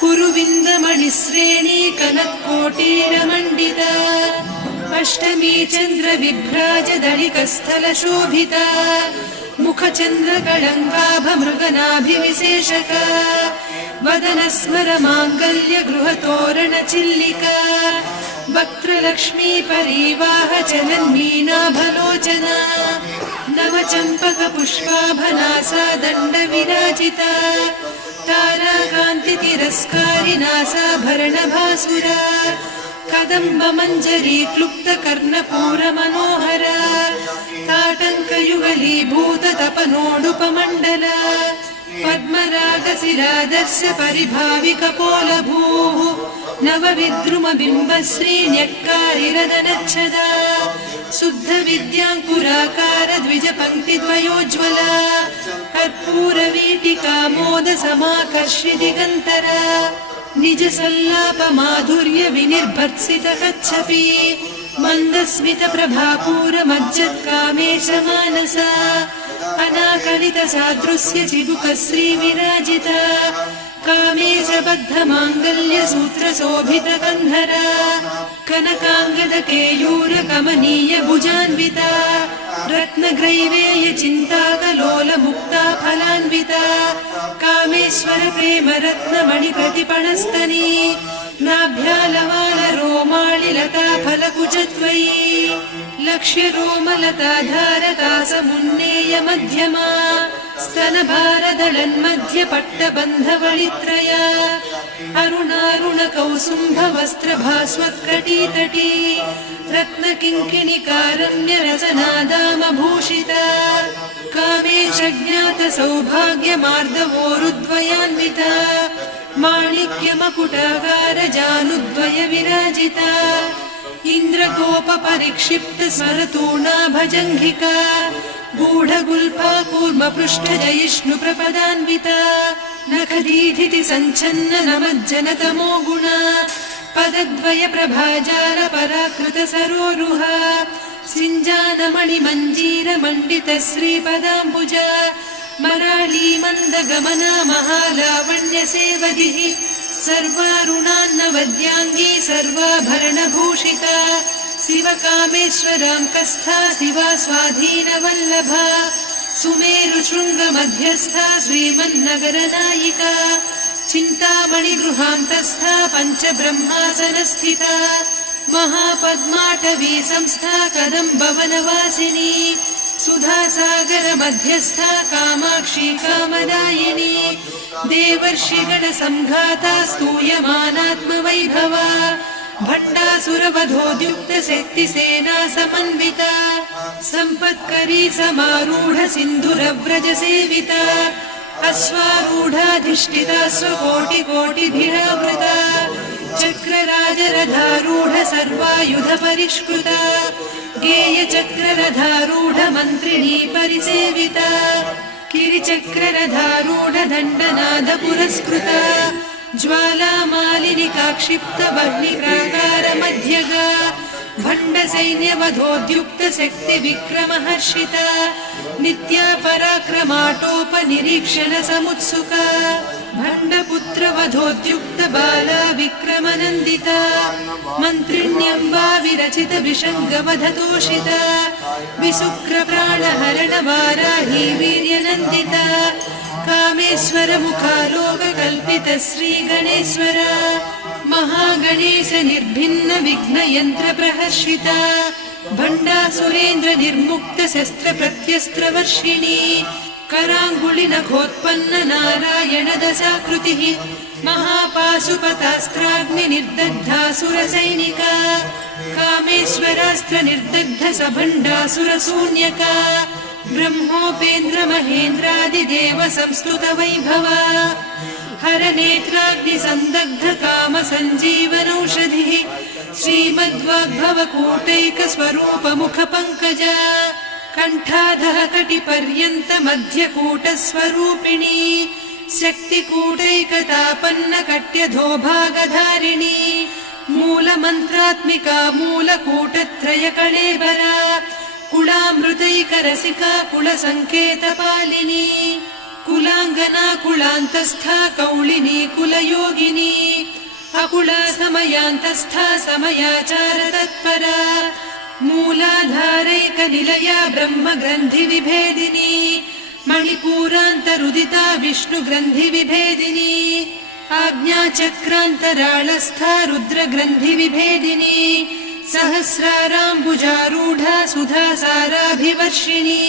कुरुविन्दमणिश्रेणी कनत्कोटीरमण्डिता अष्टमी चन्द्रविभ्राजदलिकस्थलशोभिता मुखचन्द्रकळङ्काभमृगनाभिविशेषका वदनस्मरमाङ्गल्य गृहतोरणचिल्लिका वक्त्रलक्ष्मी परीवाहचलन्मीनाभलोचना नवचम्पकपुष्पाभनासा दण्डविराजिता ताराकान्तितिरस्कारिनासाभरणभासुरा कदम्बमञ्जरी क्लुप्तकर्णपूरमनोहरा ताटङ्कयुगलीभूततपनोडुपमण्डला पद्मरागशिरादर्श परिभाविकपोलभूः नवविद्रुमबिम्बश्रीन्यक्कारिरदनच्छदा शुद्धविद्याङ्कुराकार द्विजपङ्क्तिद्वयोज्ज्वला कर्पूरवीटिकामोदसमाकर्षि दिगन्तरा निजसल्लापमाधुर्य विनिर्भर्त्सितकच्छपि मन्दस्मितप्रभापूरमज्जत्कामेशमानसा अनाकलितसादृश्य चिबुकश्रीविराजिता कामेशबद्धमाङ्गल्यसूत्रशोभितकन्धरा कनकाङ्गदकेयूरकमनीयभुजान्विता रत्नग्रैवेयचिन्ताकलोलमुक्ता फलान्विता कामेश्वरप्रेमरत्नमणिप्रतिपणस्तनी नाभ्यालवालरोमालिलता फलकुचद्वयी लक्ष्यरोमलताधारकासमुन्नेय मध्यमा स्तनभारदळन्मध्यपट्टबन्धवळित्रया अरुणारुणकौसुम्भवस्त्रभास्वत्कटीतटी रत्नकिङ्किणिकारम्यरसनादामभूषिता कामेशज्ञातसौभाग्यमार्दवोरुद्वयान्विता माणिक्यमकुटाकारजानुद्वय विराजिता इन्द्रगोपपरिक्षिप्तस्मरतूणाभजङ्घिका गूढगुल्फा कूर्मपृष्ठजयिष्णुप्रपदान्विता नखदीधिति सञ्छन्न नमज्जनतमो गुणा पदद्वयप्रभाजालपराकृतसरोरुहा सिञ्जानमणिमञ्जीरमण्डितश्रीपदाम्बुजा मराळी मन्दगमना महालावण्यसेवधिः सर्वारुणान्नवद्याङ्गी सर्वाभरणभूषिता शिवकामेश्वराङ्कस्था शिवा स्वाधीनवल्लभा सुमेरुशृङ्गमध्यस्था श्रीमन्नगरनायिका चिन्तामणिगृहान्तस्था पञ्चब्रह्मासनस्थिता महापद्माटवी संस्था कदम्बवनवासिनी सुधासागरमध्यस्था कामाक्षी कामदायिनी देवर्षिगणसंघाता स्तूयमानात्मवैभवा भट्टासुरवधोद्युक्तशक्तिसेना समन्विता सम्पत्करी समारूढ सिन्धुरव्रजसेविता अश्वारूढाधिष्ठिता स्वकोटिकोटिभिरावृता चक्रराजरथारूढ सर्वायुधपरिष्कृता गेयचक्ररथारूढ मन्त्रिणी परिसेविता किरिचक्ररथारूढ दण्डनाद पुरस्कृता ज्वालामालिनिकाक्षिप्तवह्निप्राकारमध्यगा भण्डसैन्यवधोद्युक्तशक्तिविक्रमहर्षिता नित्या पराक्रमाटोपनिरीक्षणसमुत्सुका भण्डपुत्रवधोद्युक्तबाला विक्रमनन्दिता मन्त्रिण्यम्बा विरचितविषङ्गवधतोषिता विशुक्रप्राणहरणवाराही वीर्यनन्दिता कामेश्वरमुखालोककल्पितश्रीगणेश्वरा महागणेश निर्भिन्नविघ्नयन्त्रप्रहर्षिता भण्डासुरेन्द्रनिर्मुक्तशस्त्रप्रत्यस्त्रवर्षिणी कराङ्गुलिनखोत्पन्न नारायणदशाकृतिः महापाशुपतास्त्राग्निनिर्दग्धासुरसैनिका कामेश्वरास्त्रनिर्दग्धसभण्डासुरशून्यका ब्रह्मोपेन्द्रमहेन्द्रादिदेव संस्तुतवैभवा हरनेत्राग्निसन्दग्धकामसञ्जीवनौषधिः श्रीमद्वाग्भवकूटैकस्वरूपमुखपङ्कजा कण्ठाधः कटिपर्यन्तमध्यकूटस्वरूपिणी शक्तिकूटैकतापन्नकट्यधोभागधारिणी मूलमन्त्रात्मिका मूलकूटत्रयकळेबरा कुलामृतैकरसिका कुलसङ्केतपालिनी कुलाङ्गना कुलान्तस्था कौलिनी कुलयोगिनी अकुला समयान्तस्था समयाचार तत्परा मूलाधारैकनिलया ब्रह्मग्रन्थिविभेदिनी मणिपूरान्तरुदिता विष्णुग्रन्थिविभेदिनी आज्ञाचक्रान्तराळस्था रुद्रग्रन्थिविभेदिनी सहस्राराम्बुजारूढा सुधासाराभिवर्षिणी